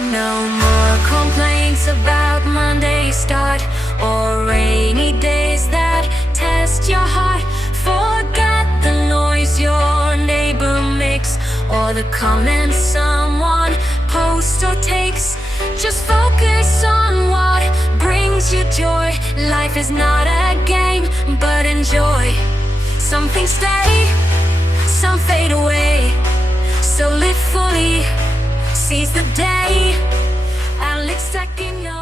No more complaints about Monday start or rainy days that test your heart. Forget the noise your neighbor makes or the comments someone posts or takes. Just focus on what brings you joy. Life is not a game, but enjoy. Some things stay, some fade away. So live fully, seize the day, and live second, no.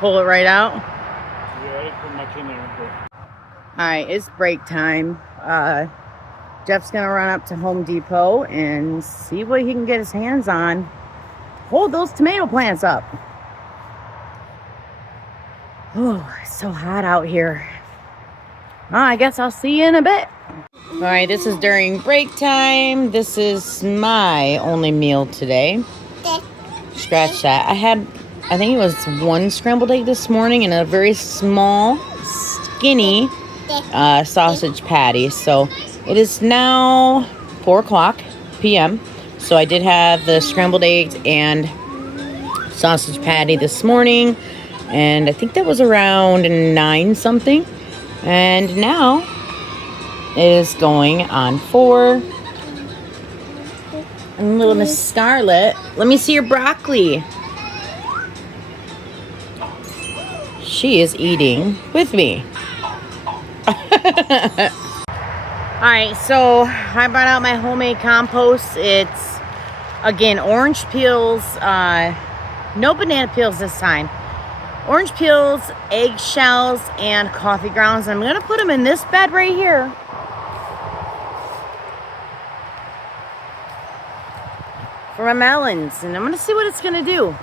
Pull it right out. Yeah, I didn't put much in there. But... All right, it's break time. Jeff's gonna run up to Home Depot and see what he can get his hands on. Hold those tomato plants up. Oh, it's so hot out here. Well, I guess I'll see you in a bit. All right, this is during break time. This is my only meal today. Scratch that. I think it was one scrambled egg this morning and a very small, skinny sausage patty. So it is now 4:00 p.m. So I did have the scrambled eggs and sausage patty this morning. And I think that was around 9 something. And now it is going on 4. And little Miss Scarlet, let me see your broccoli. She is eating with me. Alright, so I brought out my homemade compost. It's, again, orange peels, no banana peels this time. Orange peels, eggshells, and coffee grounds. I'm going to put them in this bed right here. For my melons. And I'm going to see what it's going to do.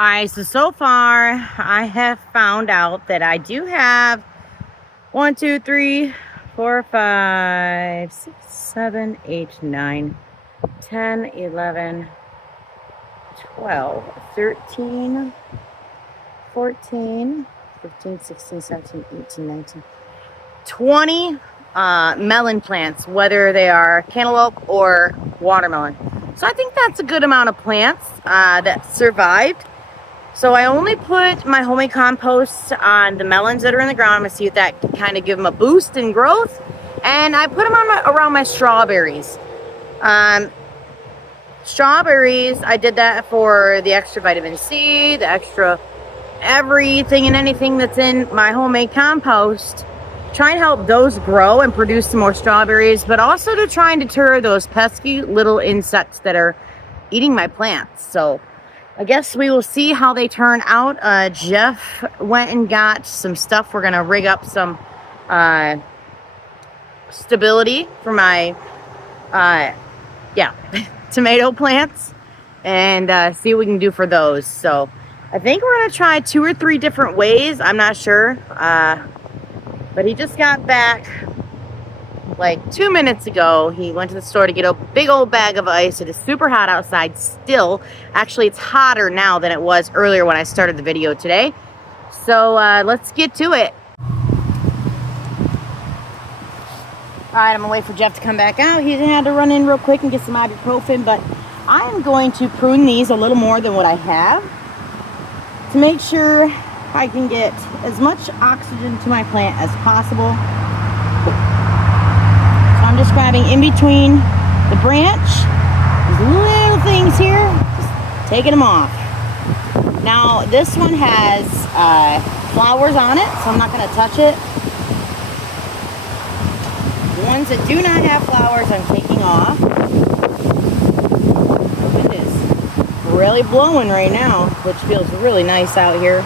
All right, so far I have found out that I do have 1, 2, 3, 4, 5, 6, 7, 8, 9, 10, 11, 12, 13, 14, 15, 16, 17, 18, 19, 20 melon plants, whether they are cantaloupe or watermelon. So I think that's a good amount of plants that survived. So I only put my homemade compost on the melons that are in the ground. I'm going to see if that can kind of give them a boost in growth. And I put them on around my strawberries. Strawberries, I did that for the extra vitamin C, the extra everything and anything that's in my homemade compost. Try and help those grow and produce some more strawberries, but also to try and deter those pesky little insects that are eating my plants. So I guess we will see how they turn out. Jeff went and got some stuff. We're going to rig up some stability for my tomato plants and see what we can do for those. So I think we're going to try 2 or 3 different ways. I'm not sure. But he just got back like 2 minutes ago. He went to the store to get a big old bag of ice. It is super hot outside still. Actually, it's hotter now than it was earlier when I started the video today. So let's get to it. All right, I'm gonna wait for Jeff to come back out. He had to run in real quick and get some ibuprofen, but I'm going to prune these a little more than what I have to make sure I can get as much oxygen to my plant as possible. So I'm just grabbing in between the branch, these little things here, just taking them off. Now this one has flowers on it, so I'm not going to touch it. The ones that do not have flowers, I'm taking off. It is really blowing right now, which feels really nice out here.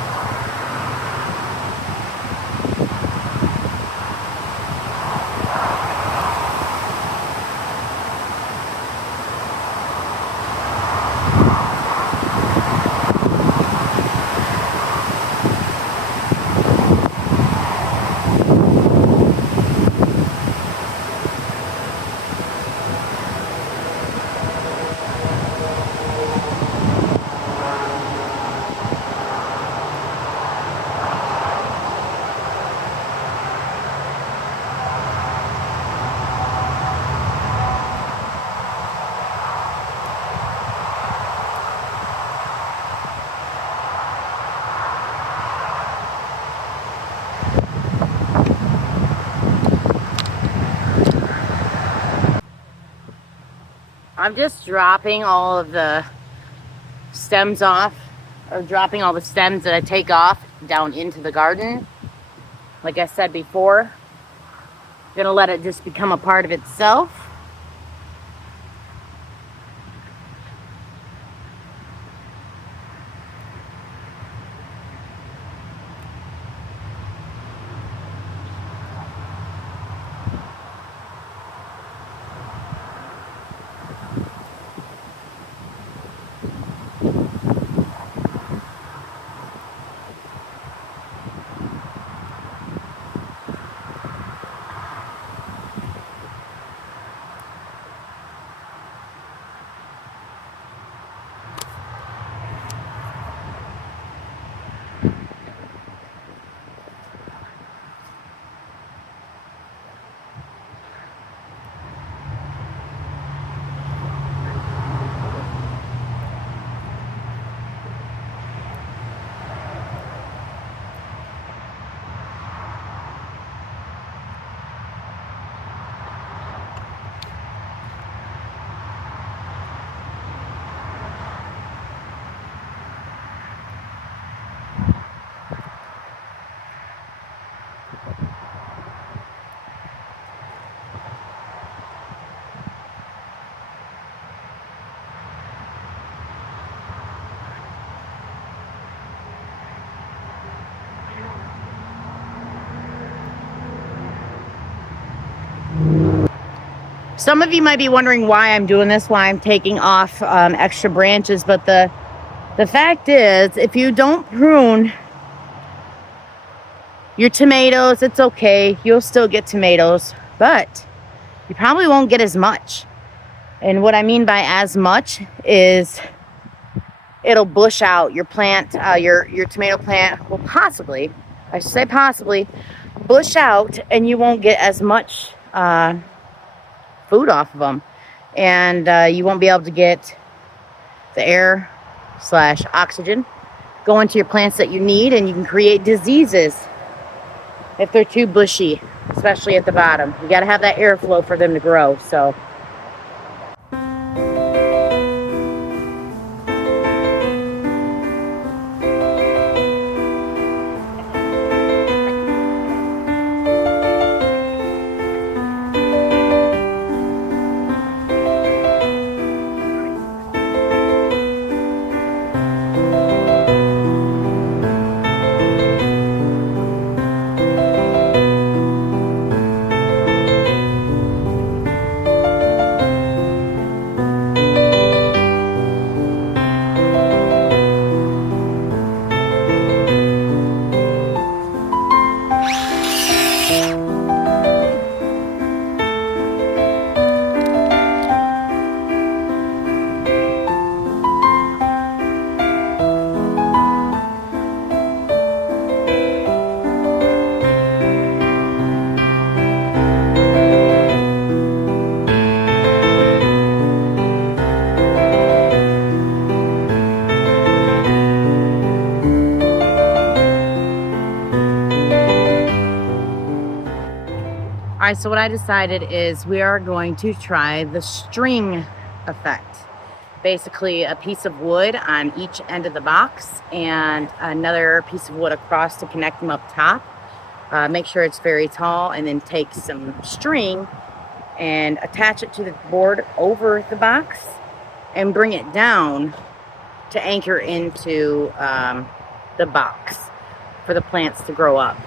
I'm just dropping all of the stems off, or dropping all the stems that I take off down into the garden. Like I said before, I'm gonna let it just become a part of itself. Some of you might be wondering why I'm doing this, why I'm taking off extra branches, but the The fact is, if you don't prune your tomatoes, it's okay. You'll still get tomatoes, but you probably won't get as much. And what I mean by as much is it'll bush out your plant, your tomato plant will possibly, I should say possibly, bush out, and you won't get as much food off of them. And you won't be able to get the air / oxygen go into your plants that you need, and you can create diseases if they're too bushy, especially at the bottom. You got to have that airflow for them to grow. So all right, so what I decided is we are going to try the string effect. Basically a piece of wood on each end of the box and another piece of wood across to connect them up top. Make sure it's very tall, and then take some string and attach it to the board over the box and bring it down to anchor into the box for the plants to grow up.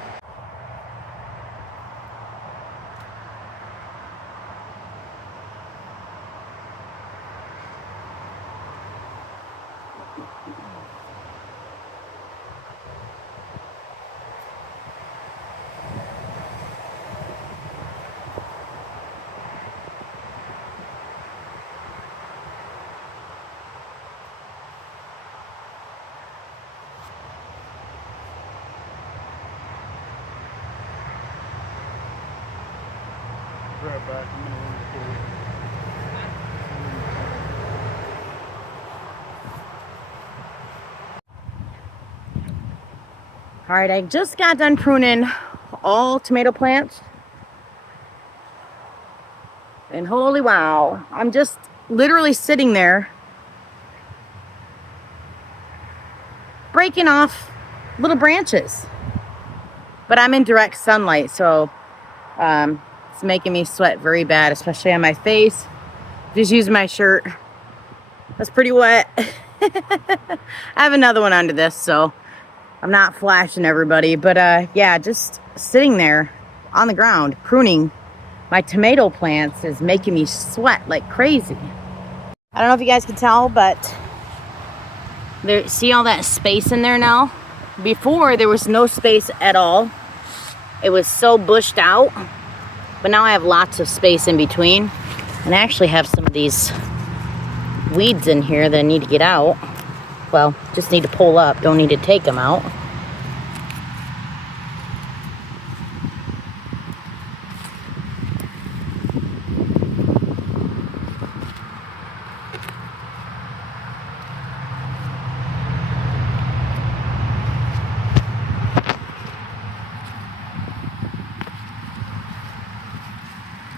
Right back. I'm gonna run the pool. All right, I just got done pruning all tomato plants. And holy wow, I'm just literally sitting there breaking off little branches. But I'm in direct sunlight, so it's making me sweat very bad, especially on my face. Just using my shirt. That's pretty wet. I have another one under this, so I'm not flashing everybody. But yeah, just sitting there on the ground pruning my tomato plants is making me sweat like crazy. I don't know if you guys can tell, but there, see all that space in there now? Before, there was no space at all. It was so bushed out. But now I have lots of space in between. And I actually have some of these weeds in here that I need to get out. Well, just need to pull up. Don't need to take them out.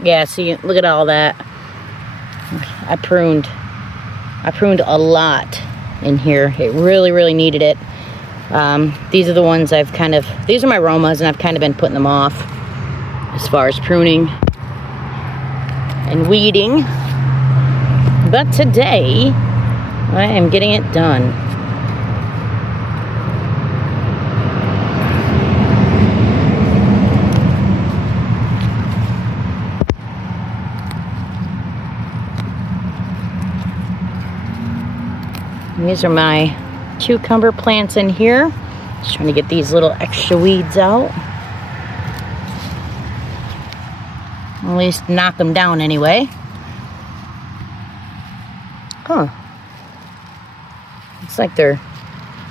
Yeah, see, look at all that. I pruned a lot in here. It really, really needed it. These are the ones these are my Romas, and I've kind of been putting them off as far as pruning and weeding. But today, I am getting it done. These are my cucumber plants in here. Just trying to get these little extra weeds out. At least knock them down anyway. Huh. Looks like they're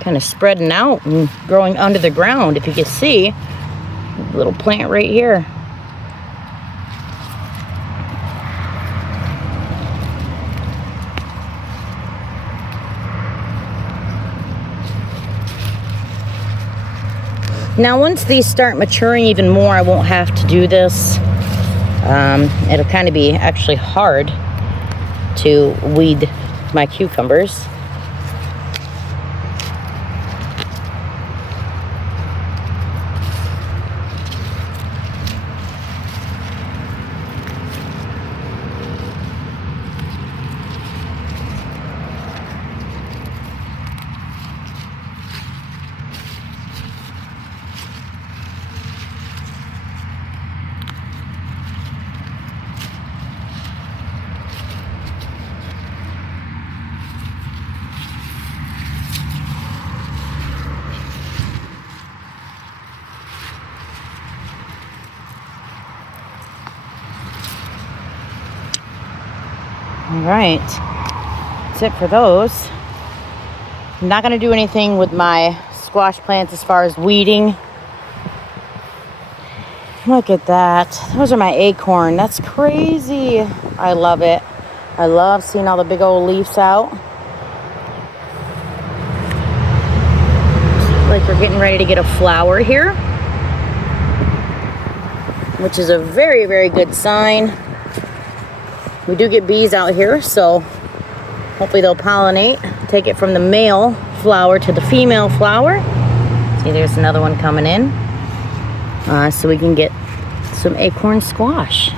kind of spreading out and growing under the ground. If you can see, a little plant right here. Now once these start maturing even more, I won't have to do this. It'll kind of be actually hard to weed my cucumbers. All right, that's it for those. I'm not going to do anything with my squash plants as far as weeding. Look at that. Those are my acorn. That's crazy. I love it. I love seeing all the big old leaves out. Like we're getting ready to get a flower here, which is a very, very good sign. We do get bees out here, so hopefully they'll pollinate, take it from the male flower to the female flower. See, there's another one coming in. So we can get some acorn squash.